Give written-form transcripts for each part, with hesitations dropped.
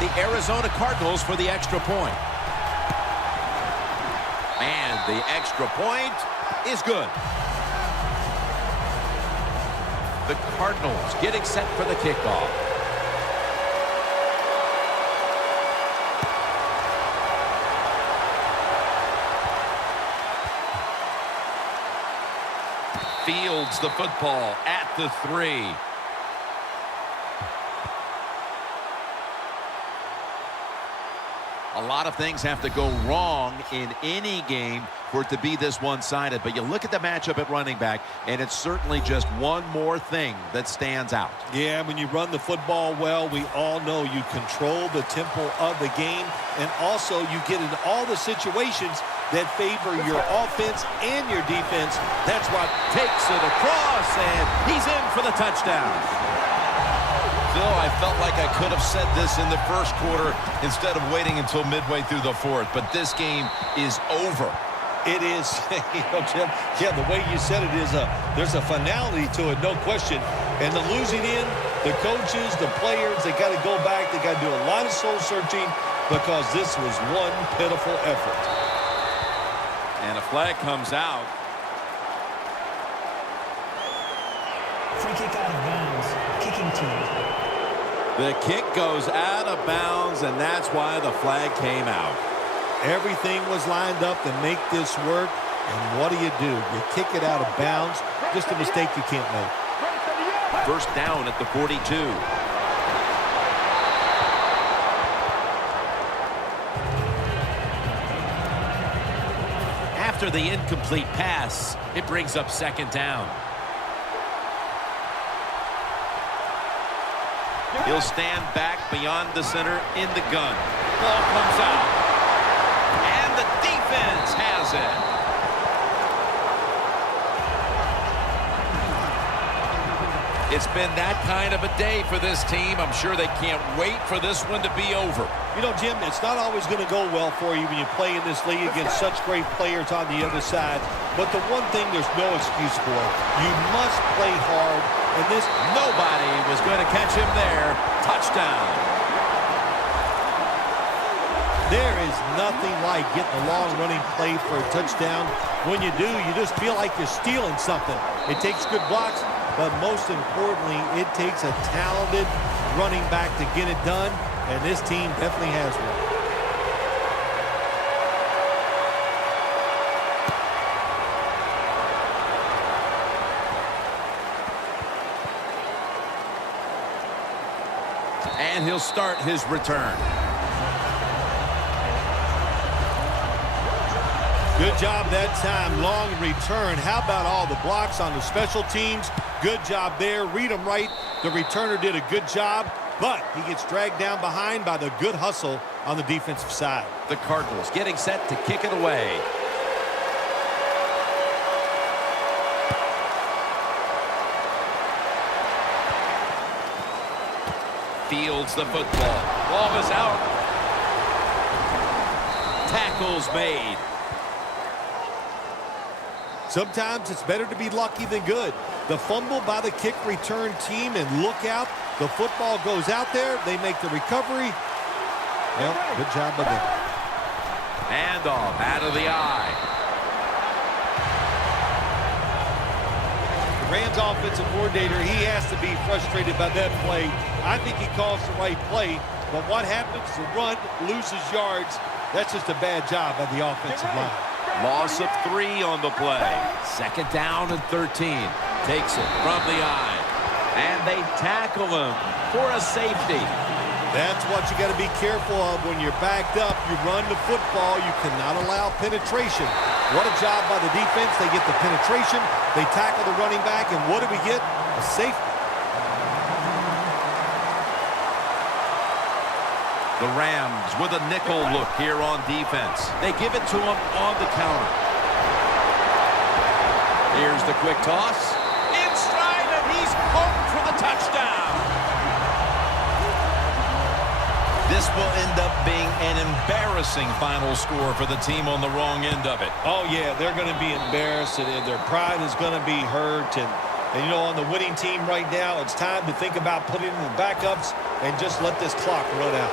the Arizona Cardinals for the extra point. And the extra point is good. The Cardinals getting set for the kickoff. Fields the football at the 3. A lot of things have to go wrong in any game for it to be this one-sided. But you look at the matchup at running back, and it's certainly just one more thing that stands out. Yeah, when you run the football well, we all know you control the tempo of the game, and also you get into all the situations that favor your offense and your defense. That's what takes it across, and he's in for the touchdown. Phil, I felt like I could have said this in the first quarter instead of waiting until midway through the fourth, but this game is over. It is, Jim, yeah, the way you said it is there's a finality to it, no question. And the losing end, the coaches, the players, they got to go back. They got to do a lot of soul searching because this was one pitiful effort. And a flag comes out. Free kick out of bounds. Kicking team. The kick goes out of bounds, and that's why the flag came out. Everything was lined up to make this work, and what do? You kick it out of bounds. Just a mistake you can't make. First down at the 42. After the incomplete pass, it brings up second down. He'll stand back beyond the center in the gun. Ball comes out. And the defense has it. It's been that kind of a day for this team. I'm sure they can't wait for this one to be over. You know, Jim, it's not always going to go well for you when you play in this league against such great players on the other side. But the one thing there's no excuse for, you must play hard. And this, nobody was going to catch him there. Touchdown. There is nothing like getting a long running play for a touchdown. When you do, you just feel like you're stealing something. It takes good blocks, but most importantly, it takes a talented running back to get it done, and this team definitely has one. And he'll start his return. Good job that time. Long return. How about all the blocks on the special teams? Good job there. Read them right. The returner did a good job, but he gets dragged down behind by the good hustle on the defensive side. The Cardinals getting set to kick it away. Fields the football. Ball is out. Tackles made. Sometimes it's better to be lucky than good. The fumble by the kick return team, and look out. The football goes out there. They make the recovery. Well, good job by them. Handoff out of the eye. The Rams offensive coordinator, he has to be frustrated by that play. I think he calls the right play, but what happens? The run loses yards. That's just a bad job by the offensive line. Loss of 3 on the play. Second down and 13. Takes it from the eye. And they tackle him for a safety. That's what you got to be careful of when you're backed up. You run the football. You cannot allow penetration. What a job by the defense. They get the penetration. They tackle the running back. And what do we get? A safety. The Rams with a nickel look here on defense. They give it to him on the counter. Here's the quick toss. In stride, and he's home for the touchdown. This will end up being an embarrassing final score for the team on the wrong end of it. Oh, yeah, they're going to be embarrassed, and their pride is going to be hurt. And, you know, on the winning team right now, it's time to think about putting in the backups and just let this clock run out.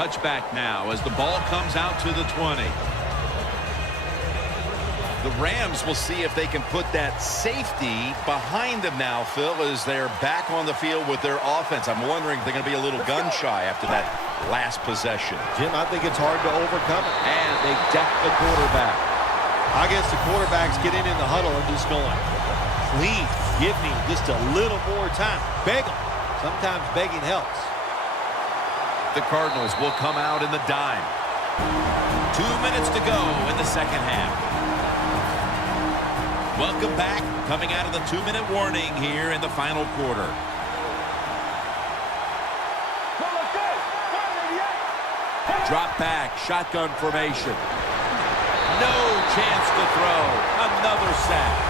touchback now as the ball comes out to the 20. The Rams will see if they can put that safety behind them now, Phil, as they're back on the field with their offense. I'm wondering if they're going to be a little gun-shy after that last possession. Jim, I think it's hard to overcome it. And they deck the quarterback. I guess the quarterback's getting in the huddle and just going, please give me just a little more time. Beg them. Sometimes begging helps. The Cardinals will come out in the dime. 2 minutes to go in the second half. Welcome back, coming out of the 2-minute warning here in the final quarter. Drop back, shotgun formation. No chance to throw. Another sack.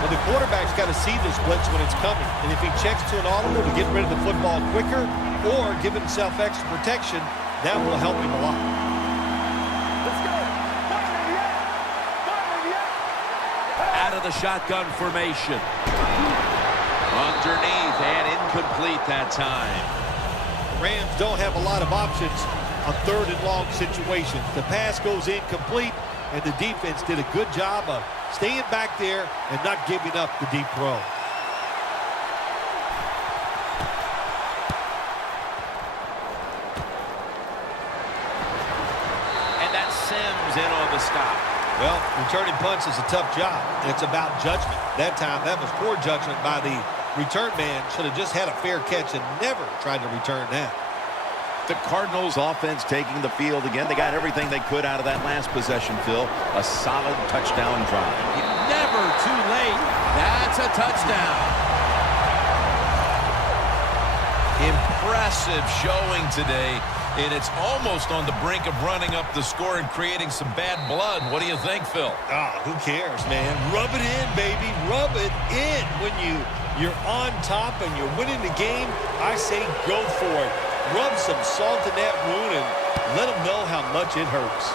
Well, the quarterback's got to see this blitz when it's coming. And if he checks to an audible to get rid of the football quicker or give himself extra protection, that will help him a lot. Out of the shotgun formation. Underneath and incomplete that time. Rams don't have a lot of options on 3rd and long situations. The pass goes incomplete, and the defense did a good job of staying back there and not giving up the deep throw. And that Sims in on the stop. Well, returning punts is a tough job. It's about judgment. That time, that was poor judgment by the return man. Should have just had a fair catch and never tried to return that. The Cardinals offense taking the field again. They got everything they could out of that last possession, Phil. A solid touchdown drive. Never too late. That's a touchdown. Impressive showing today. And it's almost on the brink of running up the score and creating some bad blood. What do you think, Phil? Who cares, man? Rub it in, baby. Rub it in. When you're on top and you're winning the game, I say go for it. Rub some salt in that wound and let them know how much it hurts.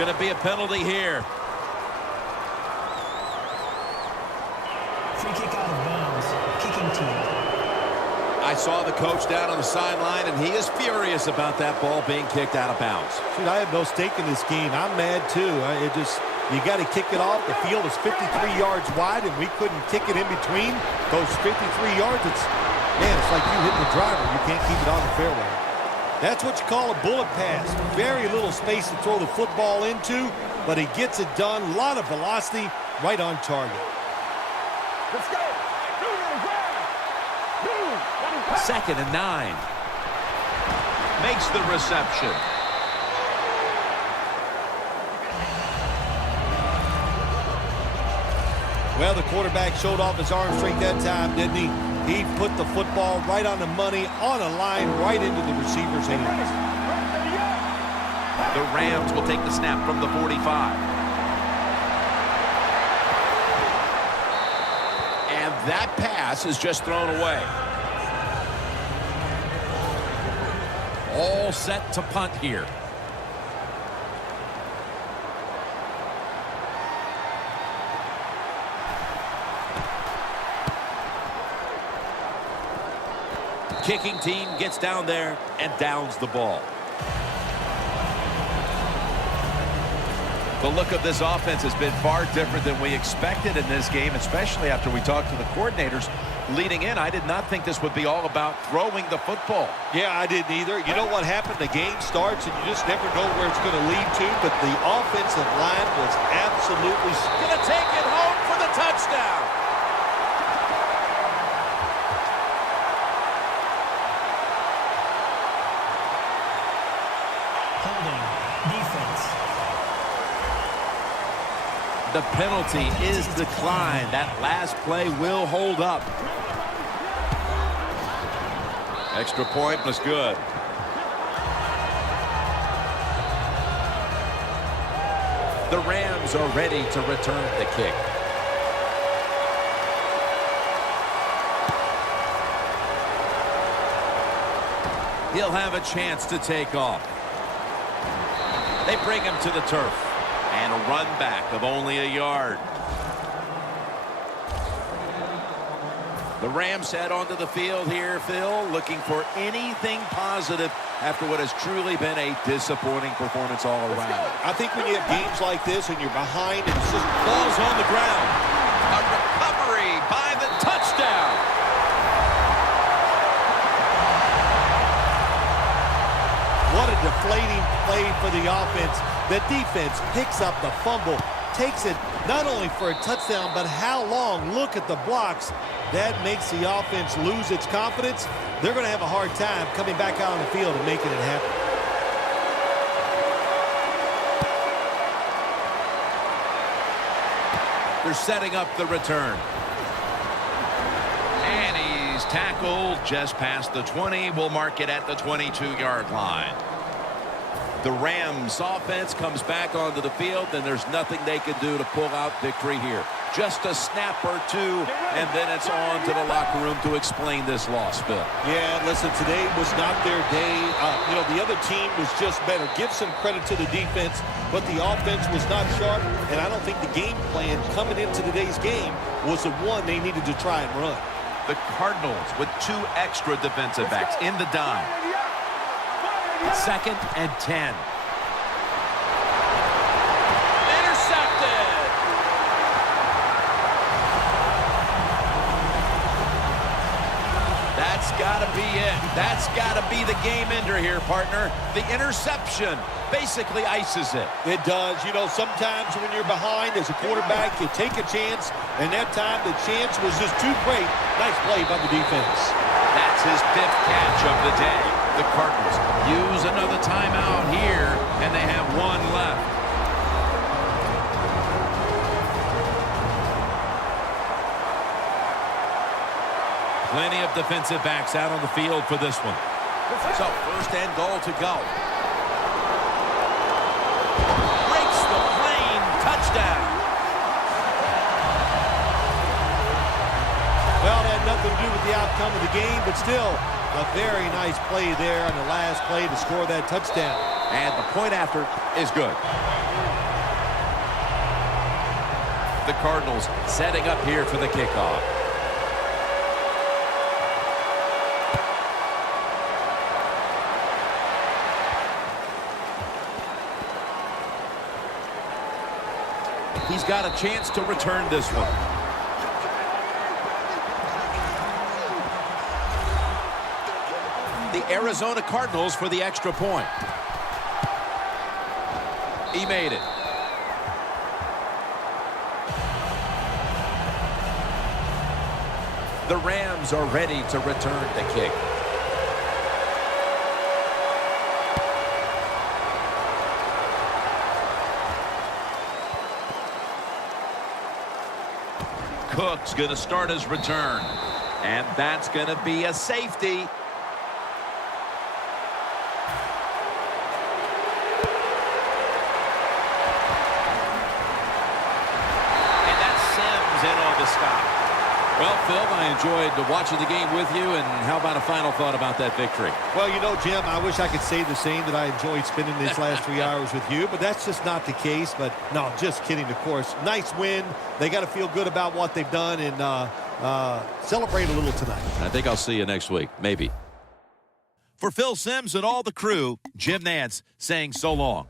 Going to be a penalty here. Free kick out of bounds. Kicking team. I saw the coach down on the sideline, and he is furious about that ball being kicked out of bounds. Dude, I have no stake in this game. I'm mad, too. You got to kick it off. The field is 53 yards wide, and we couldn't kick it in between those 53 yards. It's like you hitting the driver. You can't keep it on the fairway. That's what you call a bullet pass. Very little space to throw the football into, but he gets it done. A lot of velocity, right on target. Let's go. 2nd and 9. Makes the reception. Well, the quarterback showed off his arm strength that time, didn't he? He put the football right on the money, on a line, right into the receiver's hands. The Rams will take the snap from the 45. And that pass is just thrown away. All set to punt here. Kicking team gets down there and downs the ball. The look of this offense has been far different than we expected in this game, especially after we talked to the coordinators leading in. I did not think this would be all about throwing the football. Yeah, I didn't either. You know what happened? The game starts and you just never know where it's going to lead to, but the offensive line was absolutely going to take it home for the touchdown. Holding. Defense. The penalty is declined. That last play will hold up. Extra point was good. The Rams are ready to return the kick. He'll have a chance to take off. They bring him to the turf. And a run back of only a yard. The Rams head onto the field here, Phil, looking for anything positive after what has truly been a disappointing performance all around. I think when you have games like this and you're behind and it's just balls on the ground. A recovery by the touchdown. What a deflating play for the offense. The defense picks up the fumble, takes it not only for a touchdown, but how long? Look at the blocks. That makes the offense lose its confidence. They're going to have a hard time coming back out on the field and making it happen. They're setting up the return. And he's tackled just past the 20. We'll mark it at the 22-yard line. The Rams offense comes back onto the field, and there's nothing they can do to pull out victory here. Just a snap or two, and then it's on to the locker room to explain this loss, Phil. Yeah, listen, today was not their day. The other team was just better. Give some credit to the defense, but the offense was not sharp, and I don't think the game plan coming into today's game was the one they needed to try and run. The Cardinals with 2 extra defensive backs in the dime. 2nd and 10. Intercepted. That's got to be it. That's got to be the game ender here, partner. The interception basically ices it. It does. You know, sometimes when you're behind as a quarterback, you take a chance, and that time the chance was just too great. Nice play by the defense. That's his 5th catch of the day. The Cardinals use another timeout here, and they have 1 left. Plenty of defensive backs out on the field for this one. So 1st and goal to go. Breaks the plane. Touchdown. Well, that had nothing to do with the outcome of the game, but still a very nice play there on the last play to score that touchdown. And the point after is good. The Cardinals setting up here for the kickoff. He's got a chance to return this one. The Arizona Cardinals for the extra point. He made it. The Rams are ready to return the kick. Cook's going to start his return. And that's going to be a safety. Well, Phil, I enjoyed watching the game with you, and how about a final thought about that victory? Well, you know, Jim, I wish I could say the same, that I enjoyed spending these last 3 hours with you, but that's just not the case. But, no, just kidding, of course. Nice win. They got to feel good about what they've done and celebrate a little tonight. I think I'll see you next week, maybe. For Phil Simms and all the crew, Jim Nantz saying so long.